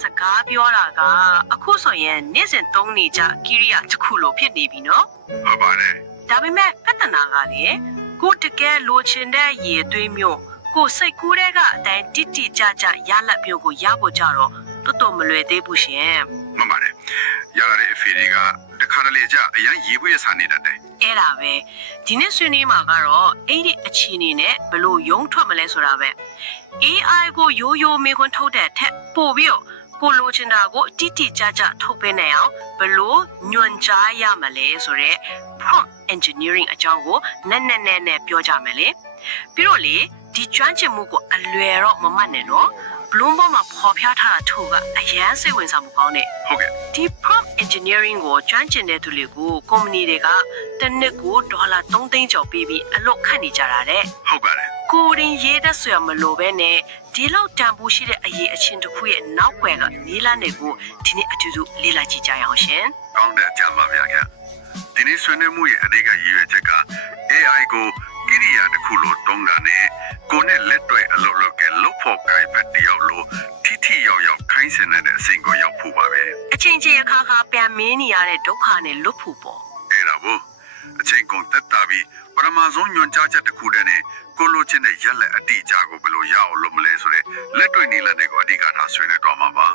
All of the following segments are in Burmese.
စကားပြောတာကအခုဆိုရင်နေ့စဉ်သုံးနေကြကိရိယာတစ်ခုလိုဖြစ်နေပြီနော် ဟုတ်ပါတယ် ဒါပေမဲ့ပြဿနာကလေကိုတကယ်လိုချင်တဲ့ရည်သွေးမျိုးကိုစိတ်ကူးတဲ့ကအတိုင်းတိတိကျကျရလက်မျိုးကိုရဖို့ကြတော့တော်တော်မလွယ်သေးဘူးရှင် မှန်ပါတယ်ရလာတဲ့အဖေတွေကတခါတလေကြအရင်ရေးပွေးစာနေတတ်တယ် အဲ့ဒါပဲဒီနေ့ဆွေးနွေးမှာကတော့အဲ့ဒီအခြေအနေနဲ့ဘလို့ရုံထွက်မလဲဆိုတာပဲ AI ကိုရိုးရိုးမေးခွန်းထုတ်တဲ့အထက်ပို့ပြီးတော့ကိုလိုချင်တာကိုတိတိကျကျထုတ်ပေးနိုင်အောင်ဘလို့ညွှန်ကြားရမလဲဆိုတော့ prompt engineering အကြောင်းကိုနက်နဲ့ပြောကြမယ်လေပြီးတော့လေဒီကျွမ်းကျင်မှုကိုအလွယ်တော့မမှတ်နဲ့နော်ဘလုံးပေါ်မှာပေါ်ပြထားတာထုတ်ကအရန်စိတ်ဝင်စားမှုကောင်းတယ် ဟုတ်ကဲ့ ဒီ prompt engineering ကိုကျွမ်းကျင်တဲ့သူတွေကိုကုမ္ပဏီတွေကတစ်နှစ်ကိုဒေါ်လာ3သိန်းကျော်ပေးပြီးအလုပ်ခန့်နေကြတာတဲ့ ဟုတ်ပါတယ် ကိုရင်ရေးတဲ့ဆိုရမလို့ပဲနဲ့ဒီလောက်တန်ဖိုးရှိတဲ့အရေးအချင်းတစ်ခုရဲ့နောက်ွယ်ကနီးလန်းတွေကိုဒီနေ့အတူတူလေ့လာကြည့်ကြရအောင်ရှင် ကောင်းတဲ့အကြမ်းပါဗျာခင်ဒီနေ့ဆွေးနွေးမှုရဲ့အဓိကရည်ရွယ်ချက်က AI ကိုကိရိယာတစ်ခုလိုတုံးတာနဲ့ကိုနဲ့လက်တွေ့အလုပ်လုပ်ကလုပ်ဖို့ကိုင်ပတ်တယောက်လိုထိရောက်ခိုင်းစင်တဲ့အစိမ်ကိုရောက်ဖို့ပါပဲ အချင်းချင်းအခါခါပြန်မင်းနေရတဲ့ဒုက္ခနဲ့လွတ်ဖို့ပေါ့ အဲ့ဒါကိုအချိန်ကုန်သက်တာပြီးပရမဆုံးညွန်ကြားချက်တစ်ခုတည်းနဲ့ကိုလိုချင်တဲ့ရက်လက်အတိအကျကိုဘယ်လိုရအောင်လုပ်မလဲဆိုတဲ့လက်တွေ့နည်းလမ်းတွေကိုအဓိကထားဆွေးနွေးတော့မှာပါ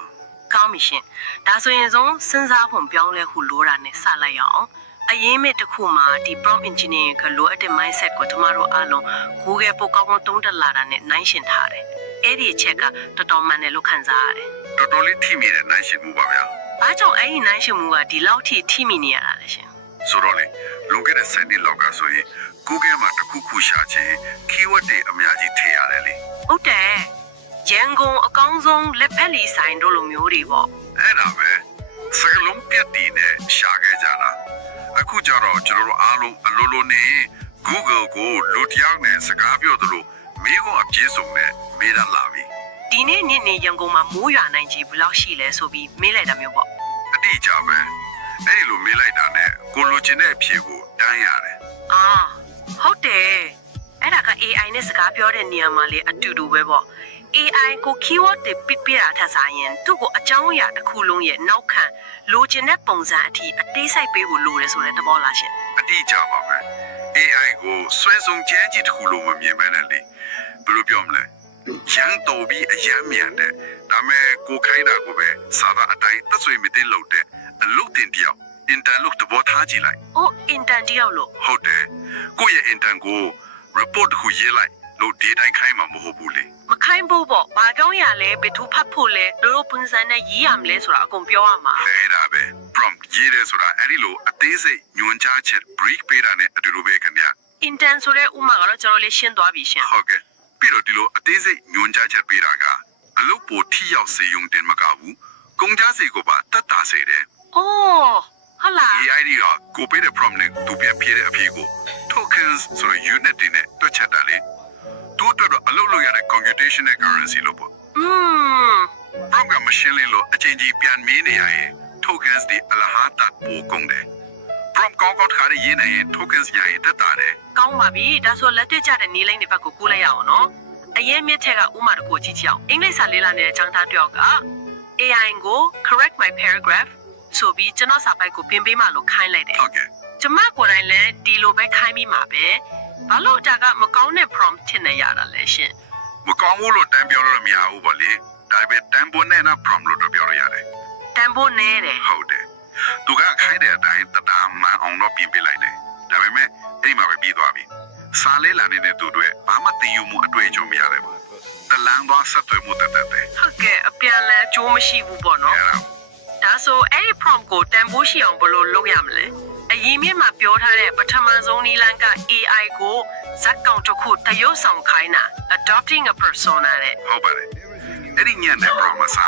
ကောင်းပြီရှင်ဒါဆိုရင်ဆုံးစဉ်းစားဖို့ပြောင်းလဲခုလိုတာနဲ့စလိုက်ရအောင်အရင်မဲ့တစ်ခုမှာဒီ prompt engineering ကလိုအပ်တဲ့ mindset ကိုကျွန်တော်တို့အားလုံး Google ပို့ကောင်းတုံးတက်လာတာနဲ့နိုင်ရှင်ထားတယ်အဲ့ဒီအချက်ကတော်တော်မှန်တယ်လို့ခံစားရတယ် တော်တော်လေးထိမိတဲ့နိုင်ရှိမှုပါဗျာ ဘာကြောင့်အဲ့ဒီနိုင်ရှင်မှုကဒီလောက်ထိမိနေရတာလဲရှင် ဆိုတော့လေလွန်ခဲ့တဲ့7နှစ်လောက်ကဆိုရင် Google မှာတစ်ခုခုရှာချင် keyword တွေအများကြီးထည့်ရတယ်လေ ဟုတ်တယ်ရန်ကုန်အကောင်းဆုံးလက်ဖက်လီဆိုင်တို့လိုမျိုးတွေပေါ့ အဲ့ဒါပဲစကလုံးပြတ်တည်နဲ့ရှာခဲ့ကြတာအခုကျတော့ကျွန်တော်တို့အားလုံးအလိုလိုနေ Google ကိုလူတစ်ယောက်နဲ့စကားပြောသလိုမိကုံအပြည့်စုံနဲ့မေးရလာပြီ ဒီနေ့နေ့နေရန်ကုန်မှာမိုးရွာနိုင်ကြီးဘယ်လောက်ရှိလဲဆိုပြီးမေးလိုက်တာမျိုးပေါ့ အတိအကျပဲအဲ့ဒီလိုမေးလိုက်တာနဲ့ကိုလိုချင်တဲ့အဖြေကိုတန်းရတယ် အာဟုတ်တယ်အဲ့ဒါက AI နဲ့စကားပြောတဲ့နေရာမှာလေအတူတူပဲပေါ့ AI ကို keyword တွေပြပြတာထက်စားရင်သူ့ကိုအကြောင်းအရာတစ်ခုလုံးရဲ့နောက်ခံလိုချင်တဲ့ပုံစံအထိအသေးစိတ်ပေးဖို့လိုတယ်ဆိုတဲ့သဘောလားရှင် အတိအကျပါပဲ AI ကိုဆွဲဆောင်ကျန်းကြီးတစ်ခုလိုမမြင်ပဲနဲ့လေဘယ်လိုပြောမလဲရန်တော်ပြီးအယမ်းမြန်တဲ့ဒါမဲ့ကိုခိုင်းတာကိုပဲစာသားအတိုင်းသက်ဆွေမတင်လို့တဲ့အလုပ်တင်တယောက် intern လို့သဘောထားကြည့်လိုက် အိုး intern တယောက်လို့ ဟုတ်တယ်ကိုယ့်ရဲ့ intern ကို report တစ်ခုရေးလိုက်လို့ဒီတိုင်းခိုင်းမှာမဟုတ်ဘူးလေ မခိုင်းဖို့ပေါ့ဘာကြောင့်ရလဲဘယ်သူဖတ်ဖို့လဲတို့ပုံစံနဲ့ရေးရမလဲဆိုတာအကုန်ပြောရမှာ အဲ့ဒါပဲ prompt ရေးတယ်ဆိုတာအဲ့ဒီလိုအသေးစိတ်ညွှန်ကြားချက် brief ပေးတာနဲ့အတူတူပဲခင်ဗျာ intern ဆိုတဲ့ဥမာကတော့ကျွန်တော်လေးရှင်းသွားပြီရှင် ဟုတ်ကဲ့ပြီးတော့ဒီလိုအသေးစိတ်ညွှန်ကြားချက်ပေးတာကအလုပ်ပိုထိရောက်စေုံတင်မကဘူးကုန်ကြစေကိုပါတတ်တာစေတယ် အိုးဟုတ်လား AI ကကိုပေးတဲ့ prompt နဲ့သူပြန်ဖြေတဲ့အဖြေကို tokens ဆိုတဲ့ unit တွေနဲ့တွက်ချက်တာလေတို့တော့အလုပ်လုပ်ရတဲ့ computational currency လို့ပေါ့ prompt က machine လေးလို့အချင်းကြီးပြန်မင်းနေရရင် tokens တွေအလဟာတပိုကုန်တယ် prompt ကောင်းထားတဲ့ရေးနေရင် tokens ညာရင်တက်တာတယ် ကောင်းပါပြီဒါဆိုလက်တွေ့ကျတဲ့နီးလိမ့်တွေဘက်ကိုကူးလိုက်ရအောင်နော်အရင်မြစ်ထက်ကဥမာတစ်ခုကြည့်ကြည့်အောင်အင်္ဂလိပ်စာလေးလာနေတဲ့ចောင်းသားတယောက်က AI ကို correct my paragraph ဆိုပြီးကျွန်တော်စာပိုက်ကိုပြင်ပေးမှလို့ခိုင်းလိုက်တယ် ဟုတ်ကဲ့ ကျမကိုယ်တိုင်လည်းဒီလိုပဲခိုင်းပြီးမှာပဲဘာလို့ဒါကမကောင်းတဲ့ prompt ထင်နေရတာလဲရှင် မကောင်းဘူးလို့တန်းပြောလို့မရဘူးပေါ့လေဒါပေမဲ့တန်းပေါ်နဲ့နာ prompt လို့တော့ပြောလို့ရတယ် တန်ဖိုးနဲတယ် ဟုတ်တယ်သူကခိုင်းတဲ့အတိုင်းတတားမှန်အောင်တော့ပြင်ပေးလိုက်တယ်ဒါပေမဲ့အဲ့ဒီမှာပဲပြီးသွားပြီစာလေးလာနေတဲ့သူတွေဘာမှသိယူမှုအတွေ့အကြုံမရတယ်ဘူးတလန်းသွားဆက်သွယ်မှုတတ်တယ် ဟုတ်ကဲ့အပြန်လဲအကျိုးမရှိဘူးပေါ့နော် အဲ့ဒါ ဒါဆိုအဲ့ဒီ prompt ကိုတန်ဖိုးရှိအောင်ဘယ်လိုလုပ်ရမလဲအရင်မြင့်မှာပြောထားတဲ့ပထမဆုံးနည်းလမ်းက AI ကိုဇက်ကောင်တစ်ခုတရုပ်ဆောင်ခိုင်းတာ adopting a persona တဲ့ ဟုတ်ပါတယ်အဲ့ဒီညတဲ့ promise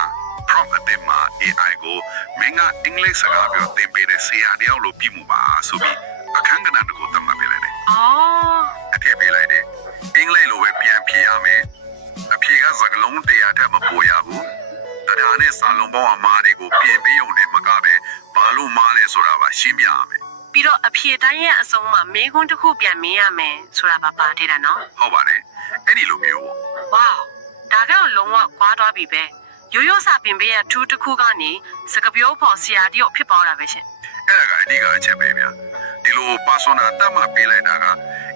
prompt အတင်မှာ AI ကိုမင်းကအင်္ဂလိပ်စကားပြောသင်ပေးတဲ့ဆရာတယောက်လိုပြီးမှုပါဆိုပြီးအခန်းကဏ္ဍတစ်ခုသတ်မှတ်ပေးလိုက်တယ် အော် အထည့်ပေးလိုက်တယ်အင်္ဂလိပ်လိုပဲပြန်ဖြေရမယ်အဖြေကစကားလုံး100ထက်မပိုရဘူးတရားနဲ့စာလုံးပေါင်းအမားတွေကိုပြင်ပေးုံနဲ့မကပဲဘာလို့မားလဲဆိုတာပါရှင်းပြရမယ် ပြီးတော့အဖြေတိုင်းရဲ့အစုံမှာမေးခွန်းတစ်ခုပြန်မေးရမယ်ဆိုတာပါထည့်တာနော် ဟုတ်ပါတယ်အဲ့ဒီလိုမျိုးပေါ့ ဝေါဒါကတော့လုံးဝကွာသွားပြီပဲ ရိုးရိုးစာပင်ပေးရထူးတစ်ခုကနေစကပြောဖို့ဆရာတယောက်ဖြစ်ပေါ်တာပဲရှင် အဲ့ဒါကအဓိကအချက်ပဲဗျာဒီလို persona တတ်မှတ်ပေးလိုက်တာက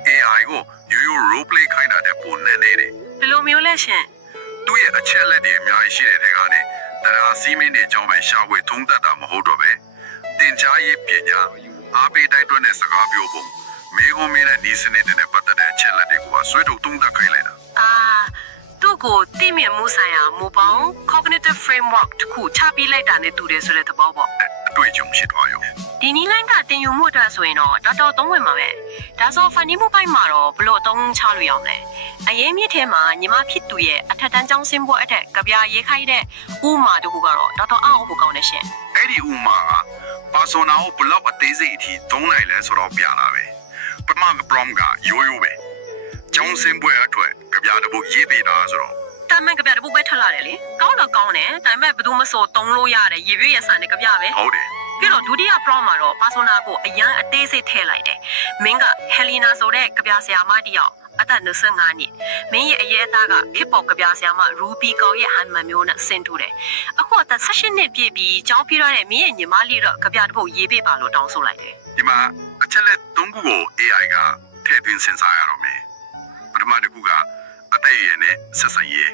AI ကိုရိုးရိုး role play ခိုင်းတာတဲ့ပုံနဲ့နေတယ် ဘယ်လိုမျိုးလဲရှင် သူ့ရဲ့အချက်လက်တွေအများကြီးရှိတဲ့ထဲကနေတရားစီးမင်းတွေအကြောင်းပဲရှာဖွေထုံးတတ်တာမဟုတ်တော့ပဲတင်ကြားရေးပညာအားပေးတိုက်တွန်းတဲ့စကားပြောပုံမိဂုံမင်းနဲ့ဤစနစ်တွေနဲ့ပတ်သက်တဲ့အချက်လက်တွေကိုဆွဲထုတ်သုံးသပ်ခိုင်းလိုက်တာ သူ့ကိုသိမြင်မှုဆိုင်ရာမူပေါင်း cognitive framework တစ်ခုချပေးလိုက်တာနဲ့တူတယ်ဆိုတဲ့သဘောပေါ့ အတွေ့အကြုံရှိသွားရော ဒီနီလိုင်းကတင်ယူမှုအတွက်ဆိုရင်တော့တော်တော်သုံးဝင်ပါပဲဒါဆိုဖန်နီမှုပိုင်းမှာတော့ဘလို့အသုံးချလို့ရအောင်လဲအရင်မြစ်ထဲမှာညီမဖြစ်သူရဲ့အထက်တန်းကျောင်းဆင်းပွဲအထက်ကဗျာရေးခိုင်းတဲ့ဥမာတခုကတော့တော်တော်အောက်ဖို့ကောင်းနေရှင် အဲ့ဒီဥမာက persona ကိုဘလောက်အသေးစိတ်အထိသုံးနိုင်လဲဆိုတော့ပြလာပဲပထမ prompt ကရိုးရိုးပဲကျောင်းစင်ပွဲအတွက်ကြပြတဲ့ဘုတ်ရေးပေးတာဆိုတော့ တမန်ကဗျာတပုတ်ပဲထွက်လာတယ်လေကောင်းတော့ကောင်းတယ်ဒါပေမဲ့ဘယ်သူမှမဆိုသုံးလို့ရတယ်ရေပြည့်ရဆန်တဲ့ကြဗျာပဲ ဟုတ်တယ် ပြီးတော့ဒုတိယ prompt မှာတော့ persona ကိုအရန်အသေးစိတ်ထည့်လိုက်တယ်မင်းက Helena ဆိုတဲ့ကြဗျာဆရာမတယောက်အသက်25နှစ်မင်းရဲ့အရေးအသားကဖြစ်ပေါ်ကြပြဆရာမ Ruby ကောင်ရဲ့ဟန်မန်မျိုးနဲ့ဆင်တူတယ်အခုအသက်18နှစ်ပြည့်ပြီးကျောင်းပြရတဲ့မင်းရဲ့ညီမလေးတော့ကြပြတစ်ပုတ်ရေးပေးပါလို့တောင်းဆိုလိုက်တယ် ဒီမှာအချက်လက်၃ခုကို AI ကထည့်သွင်းစဉ်းစားရတော့မယ်ပထမတစ်ခုကအသက်အရွယ်နဲ့ဆက်ဆံရေး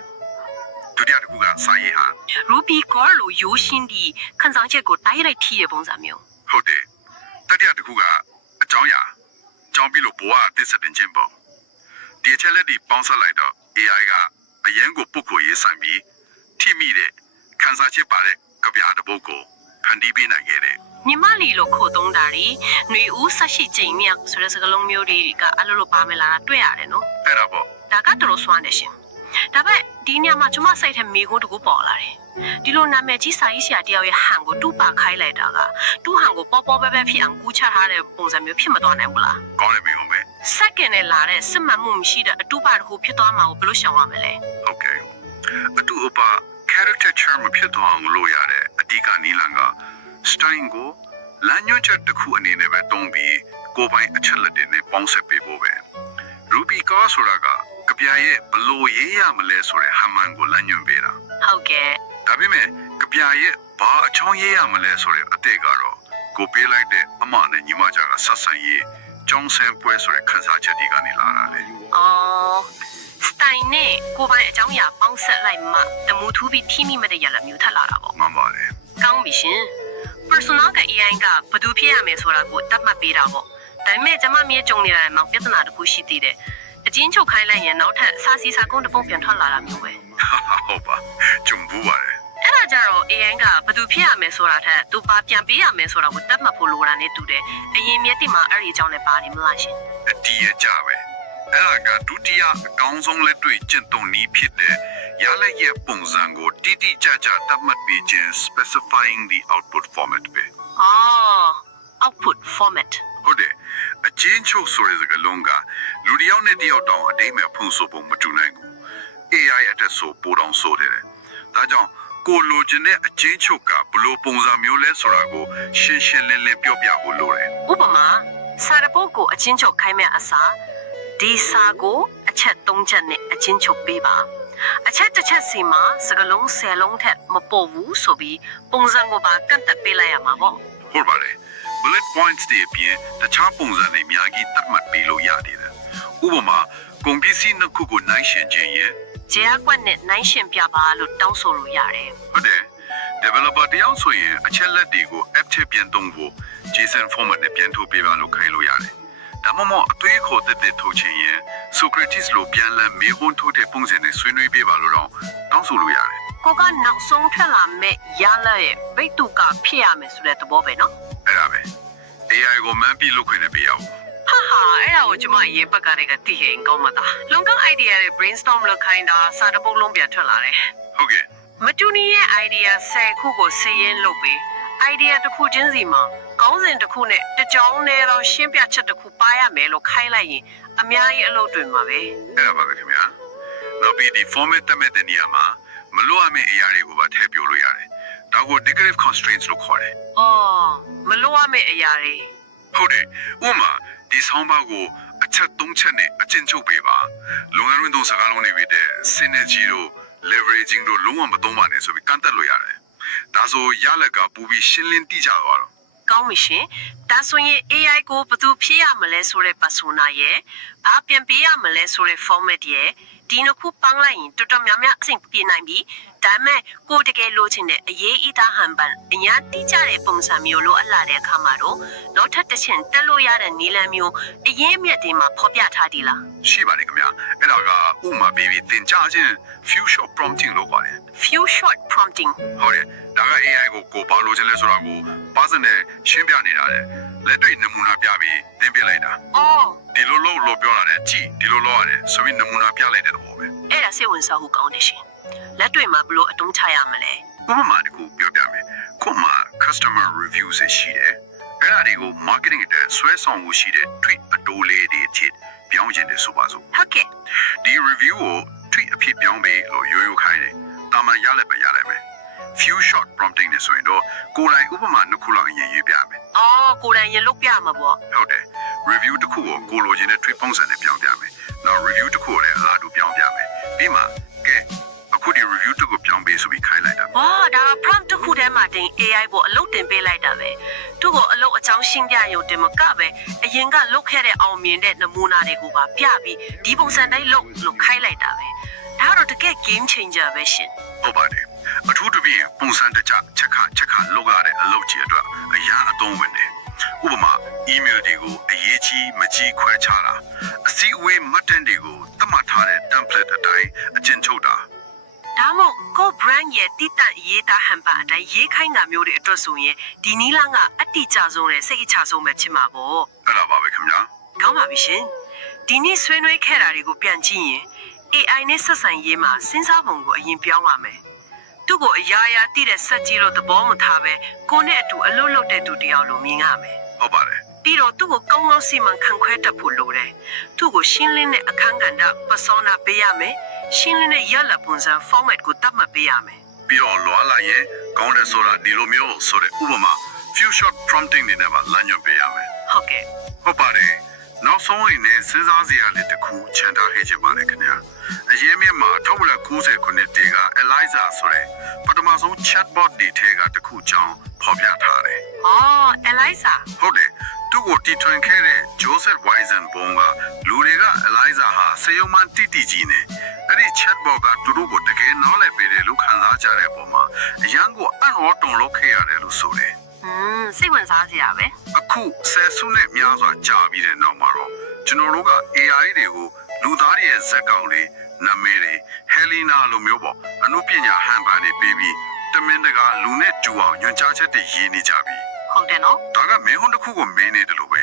ဒုတိယတစ်ခုကစာရေးဟာ Ruby ကောလို့ရိုးရှင်းပြီးခန်းဆောင်ချက်ကိုတိုက်ရိုက်ထိတဲ့ပုံစံမျိုး ဟုတ်တယ်တတိယတစ်ခုကအကြောင်းအရာကြောင်းပြီးလို့ဘဝအသစ်စတင်ခြင်းပေါ့ဒီအချက်လက်ဒီပေါင်းစပ်လိုက်တော့ AI ကအရန်ကိုပုတ်ကိုရေးဆိုင်ပြီးထိမိတဲ့ခန်းစားချက်ပါတဲ့ကြပြတဲ့ဘုတ်ကိုဖန်တီးပေးနိုင်ခဲ့တယ် ညီမလေးလို့ခိုးသုံးတာတွေຫນွေဦးဆက်ရှိချိန်မြောက်ဆိုတဲ့စကားလုံးမျိုးတွေကအလိုလိုပါမလာတာတွေ့ရတယ်နော် အဲ့ဒါပေါ့ ဒါကတော်တော်စွမ်းတယ်ရှင်ဒါပေမဲ့ဒီညမှာကျွန်မစိတ်ထဲမိကိုတကူပေါ်လာတယ်ဒီလိုနာမည်ကြီးစာရေးဆရာတယောက်ရဲ့ဟန်ကိုတူပါခိုင်းလိုက်တာကတူဟန်ကိုပေါ်ပေါ်ပဲပဲဖြစ်အောင်ကူးချထားတဲ့ပုံစံမျိုးဖြစ်မသွားနိုင်ဘူးလား ကောင်းတယ်ပြီဟုတ်ပဲ စက္ကန့်နဲ့လာတဲ့စစ်မှန်မှုမရှိတဲ့အတူပါတခုဖြစ်သွားမှာကိုဘယ်လိုရှောင်ရမလဲ ဟုတ်ကဲ့အတူအပါ caricature မဖြစ်သွားအောင်လို့ရတဲ့အဓိကနီလန်က style ကိုလမ်းညွှန်ချက်တစ်ခုအနေနဲ့ပဲတုံးပြီးကိုယ်ပိုင်အချက်လက်တွေနဲ့ပေါင်းစပ်ပေးဖို့ပဲ Ruby ကဆိုတာကကြပြရဲ့ဘလို့ရေးရမလဲဆိုတဲ့ဟမန်ကိုလမ်းညွှန်ပေးတာ ဟုတ်ကဲ့ ဒါပေမဲ့ကြပြရဲ့ဘာအချောင်းရေးရမလဲဆိုတဲ့အတိတ်ကတော့ကိုပေးလိုက်တဲ့အမနဲ့ညီမကြားကဆက်ဆံရေးကျောင်းဆန်ပွဲဆိုတဲ့ခန်းစားချက်ဒီကနေလာတာလေ အော်စတိုင်နဲ့ကိုယ်ပိုင်အကြောင်းအရာပေါင်းဆက်လိုက်မှတမူထူးပြီးထိမိမတဲ့ရလမျိုးထက်လာတာပေါ့ မှန်ပါတယ် ကောင်းပြီရှင် personal က AI ကဘယ်သူဖြစ်ရမယ်ဆိုတာကိုတတ်မှတ်ပေးတာပေါ့ဒါပေမဲ့ကျွန်မမြေကြုံနေတာမှပြဿနာတစ်ခုရှိသေးတယ်အချင်းချုပ်ခိုင်းလိုက်ရင်နောက်ထပ်စာစီစာကုန်းတစ်ပုံပြန်ထွက်လာတာမျိုးပဲ ဟုတ်ပါဂျုံဘူးပါတယ် အဲ့ဒါကြတော့ AI ကဘယ်သူဖြစ်ရမယ်ဆိုတာထက်သူပါပြန်ပေးရမယ်ဆိုတာကိုတတ်မှတ်ဖို့လိုတာနဲ့တူတယ်အရင်မျက်တိမှာအဲ့ဒီအကြောင်းနဲ့ပါနေမလားရှင် အတီးရကြပဲအဲ့ဒါကဒုတိယအကောင်းဆုံးလက်တွေ့ကျင့်သုံးနည်းဖြစ်တဲ့ရလိုက်ရဲ့ပုံစံကိုတိတိကျကျသတ်မှတ်ပေးခြင်း specifying the output format ပဲ အော် output format ဟုတ်တယ်အချင်းချုပ်ဆိုတဲ့စကားလုံးကလူတစ်ယောက်နဲ့တစ်ယောက်တောင်အတိတ်မဲ့ဖွင့်ဆိုပုံမတူနိုင်ဘူး AI အတက်ဆိုပိုတောင်ဆိုတယ်ဒါကြောင့်ကိုလိုချင်တဲ့အချင်းချုပ်ကဘလို့ပုံစံမျိုးလဲဆိုတာကိုရှင်းရှင်းလင်းလင်းပြောပြဖို့လိုတယ် ဥပမာစာရပုတ်ကိုအချင်းချုပ်ခိုင်းမဲ့အစားဒီစာကိုအချက်3ချက်နဲ့အချင်းချုပ်ပေးပါအချက်တစ်ချက်စီမှာစကလုံး10လုံးထက်မပေါ်ဘူးဆိုပြီးပုံစံကိုပါကန့်သက်ပေးလိုက်ရမှာပေါ့ ဟုတ်ပါတယ် bullet points တွေအပြင်တခြားပုံစံတွေအများကြီးသတ်မှတ်ပေးလို့ရသေးတယ်ဥပမာကုန်ပစ္စည်းနှစ်ခုကိုနိုင်ရှင်ခြင်းရဲ့ ဂျာကွက်နဲ့နိုင်ရှင်ပြပါလို့တောင်းဆိုလို့ရတယ် ဟုတ်တယ် developer တယောက်ဆိုရင်အချက်လက်တွေကို app ထဲပြန်သုံးဖို့ JSON format နဲ့ပြန်ထုတ်ပေးပါလို့ခိုင်းလို့ရတယ်ဒါမှမဟုတ်အသွေးခေါ်တဲ့ထုတ်ခြင်းရင် Socrates လိုပြန်လည်မေးခွန်းထုတ်တဲ့ပုံစံနဲ့ဆွေးနွေးပေးပါလို့တော့တောင်းဆိုလို့ရတယ် ကိုကနောက်ဆုံးထွက်လာမဲ့ရလာရဲ့ဘိတ်တူကဖြစ်ရမယ်ဆိုတဲ့သဘောပဲနော် အဲ့ဒါပဲ AI ကိုမှန်းပြီးလုပ်ခွင့်နဲ့ပေးရအောင် ဟာအဲ့ဒါကိုကျွန်မအရင်ဘက်ကတည်းကသိရင်ကောင်းမှာတာလုံကောင်း idea တွေ brainstorm လုပ်ခိုင်းတာစာတပုတ်လုံးပြန်ထွက်လာတယ် ဟုတ်ကဲ့ မတူညီရဲ့ idea 10ခုကိုစည်ရင်းလုပ်ပြီး idea တစ်ခုချင်းစီမှာခေါင်းစဉ်တစ်ခုနဲ့တစ်ကြောင်းနဲ့တော့ရှင်းပြချက်တစ်ခုပါရမယ်လို့ခိုင်းလိုက်ရင်အများကြီးအလုပ်တွင်မှာပဲ အဲ့ဒါပါပဲခင်ဗျာနောက်ပြီးဒီ format တမဲ့တဲ့နေရာမှာမလို့အမေအရာတွေကိုပါထည့်ပြလို့ရတယ်ဒါကို decorative constraints လို့ခေါ်တယ် ။အော်မလိုအပ်မယ့်အရာတွေ ဟုတ်တယ်ဥမာဒီဆောင်းပါးကိုအချက်3ချက်နဲ့အကျဉ်းချုပ်ပေးပါလုံငန်းရင်းသုံးစကားလုံးတွေဖြစ်တဲ့ synergy တို့ leveraging တို့လုံးဝမသုံးပါနဲ့ဆိုပြီးကန့်သက်လို့ရတယ်ဒါဆိုရလက်ကပူပြီးရှင်းလင်းတိကျသွားတော့ ကောင်းပြီရှင်ဒါဆိုရင် AI ကိုဘယ်သူဖြည့်ရမလဲဆိုတဲ့ persona ရဲ့ဘာပြန်ပေးရမလဲဆိုတဲ့ format ရဲ့ဒီနှစ်ခုပေါင်းလိုက်ရင်တော်တော်များများအဆင်ပြေနိုင်ပြီဒါပေမဲ့ကိုတကယ်လိုချင်တဲ့အရေးအသားဟန်ပန်အညာတိကျတဲ့ပုံစံမျိုးလိုအပ်လာတဲ့အခါမှာတော့နောက်ထပ်တစ်ချင်တက်လို့ရတဲ့နည်းလမ်းမျိုးအရင်မြက်တွေမှာဖော်ပြထားသည်လား ရှိပါတယ်ခင်ဗျအဲ့ဒါကဥမာပေးပြီးသင်ကြားခြင်း few short prompting လို့ခေါ်တယ် few short prompting ဟုတ်တယ်ဒါက AI ကိုဘာလို့ချင်လဲဆိုတာကို person နဲ့ရှင်းပြနေတာလေလက်တွေ့နမူနာပြပြီးသင်ပြလိုက်တာ အော် ဒီလိုလို့ပြောလာတယ်ကြည်ဒီလိုလုပ်ရတယ်ဆိုပြီးနမူနာပြလိုက်တဲ့သဘောပဲ အဲ့ဒါစိတ်ဝင်စားဖို့ကောင်းတယ်ရှင်လက်တွေ့မှာဘလို့အတုံးချရမလဲ ဥပမာတစ်ခုပြောပြမယ်ခုမှ customer reviews ရှိတယ်အဲ့ဒါတွေကို marketing အတွက်ဆွဲဆောင်မှုရှိတဲ့ tweet အတိုးလေးတွေအဖြစ်ပြောင်းချင်တယ်ဆိုပါစို့ ဟုတ်ကဲ့ ဒီ review ကို tweet အဖြစ်ပြောင်းပေးလို့ရိုးခိုင်းတယ်တာမန်ရလည်းပဲရနိုင်မယ် few short prompting နဲ့ဆိုရင်တော့ကိုယ်တိုင်ဥပမာနှစ်ခုလောက်အရင်ရေးပြမယ် အော်ကိုယ်တိုင်ရင်လုတ်ပြမှာပေါ့ ဟုတ်တယ် review တစ်ခုကိုကိုလိုချင်တဲ့ tweet ပုံစံနဲ့ပြောင်းပြမယ်နောက် review တစ်ခုကိုလည်းအလားတူပြောင်းပြမယ်ပြီးမှကဲအခုဒီ review တစ်ခုပြောင်းပေးဆိုပြီးခိုင်းလိုက်တာ ဝါဒါ prompt တစ်ခုထဲမှာတင် AI ကိုအလုပ်တင်ပေးလိုက်တာပဲသူ့ကိုအလုပ်အကြောင်းရှင်းပြရုံတင်မကပဲအရင်ကလုပ်ခဲ့တဲ့အောင်မြင်တဲ့နမူနာတွေကိုပါပြပြီးဒီပုံစံတိုင်းလုပ်လို့ခိုင်းလိုက်တာပဲဒါတော့တကယ် game changer ပဲရှင် ဟုတ်ပါတယ်အထူးသဖြင့်ပုံစံတကျချက်ခလောက်ရတဲ့အလုပ်ကြီးအတွက်အရာအသုံးဝင်တယ်ဥပမာ email တွေကိုအရေးကြီးမကြီးခွဲခြားတာအစည်းအဝေးမှတ်တမ်းတွေကိုသတ်မှတ်ထားတဲ့ template အတိုင်းအကျဉ်းချုပ်တာ ဒါမို့ကို brand ရဲ့တိတန့်ရေးသားဟန်ပါအတိုင်းရေးခိုင်းတာမျိုးတွေအတွက်ဆိုရင်ဒီနီလာကအတိအကျဆုံးနဲ့စိတ်အချဆုံးပဲဖြစ်မှာပေါ့ အဲ့ဒါပါပဲခင်ဗျာ ကောင်းပါပြီရှင်ဒီနေ့ဆွေးနွေးခဲ့တာတွေကိုပြန်ကြည့်ရင် AI နဲ့ဆက်ဆံရေးမှာစဉ်းစားပုံကိုအရင်ပြောင်းရမယ်သူ့ကိုအရာရာတိတဲ့စက်ကြီးလို့သဘောမထားပဲကိုနဲ့အတူအလုပ်လုပ်တဲ့သူတယောက်လိုမြင်ရမယ် ဟုတ်ပါတယ် ပြီးတော့သူ့ကိုကောင်းကောင်းစီမံခန့်ခွဲတတ်ဖို့လိုတယ်သူ့ကိုရှင်းလင်းတဲ့အခန်းကဏ္ဍ persona ပေးရမယ်ရှင်းလင်းတဲ့ရလဒ်ပုံစံ format ကိုတတ်မှတ်ပေးရမယ် ပြီးတော့လွာလာရင်ကောင်းတဲ့ဆိုတာဒီလိုမျိုးဆိုတဲ့ဥပမာ few short prompting တွေနဲ့ပါလမ်းညွှန်ပေးရမယ် ဟုတ်ကဲ့ ဟုတ်ပါတယ်နောက်ဆုံးရင်းနဲ့စဉ်းစားစရာလေးတစ်ခုခြံထားခဲ့ချင်ပါတယ်ခင်ဗျာအရင်မြတ်မှာ1990ခုနှစ်တည်းက Eliza ဆိုတဲ့ပထမဆုံး chatbot တွေထဲကတစ်ခုကြောင်းဖော်ပြထားတယ် အော် Eliza ဟုတ်တယ်သူ့ကိုတီထွင်ခဲ့တဲ့ Joseph Weizenbaum ကလူတွေက Eliza ဟာစေယုံမှန်တိတိကြီးနဲ့အဲ့ဒီ chatbot ကသူတို့ကိုတကယ်နားလည်ပေးတယ်လို့ခံစားကြတဲ့အပေါ်မှာအရန်ကိုအံ့ဩတုန်လှုပ်ခဲ့ရတယ်လို့ဆိုတယ် စိတ်ဝင်စားစရာပဲ အခုဆယ်စုနှစ်များစွာကြာပြီးတဲ့နောက်မှာတော့ကျွန်တော်တို့က AI တွေကိုလူသားတွေရဲ့ဇက်ကောင်လေးနာမည်တွေ Helena လိုမျိုးပေါ့အနုပညာဟန်ပန်တွေပေးပြီးတမင်တကာလူနဲ့တူအောင်ညွှန်ကြားချက်တွေရေးနေကြပြီ ဟုတ်တယ်နော် ဒါကမင်းဟွန်းတစ်ခုကိုမင်းနေတယ်လို့ပဲ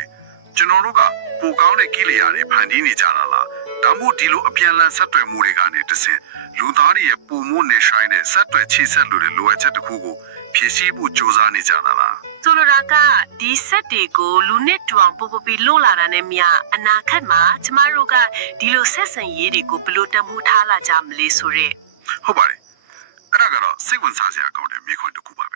ကျွန်တော်တို့ကပိုကောင်းတဲ့ကိလေသာတွေဖန်တီးနေကြတာလားဒါမှမဟုတ်ဒီလိုအပြန်အလှန်ဆက်သွယ်မှုတွေကနေတဆင့်လူသားတွေရဲ့ပုံမှုနေဆိုင်တဲ့ဆက်သွယ်ချိဆက်လို့တဲ့လိုအပ်ချက်တစ်ခုကိုဖြည့်ဆည်းဖို့ကြိုးစားနေကြတာလား ဆိုလိုတာကဒီဆက်တွေကိုလူနဲ့တူအောင်ပို့ပြီးလို့လာတာနဲ့မြအနာခတ်မှာကျမတို့ကဒီလိုဆက်ဆံရေးတွေကိုဘယ်လိုတမှုထားလာကြမလဲဆိုရက် ဟုတ်ပါတယ်အဲ့ဒါကတော့စိတ်ဝင်စားစရာကောင်းတဲ့မိခွန်းတစ်ခုပါပဲ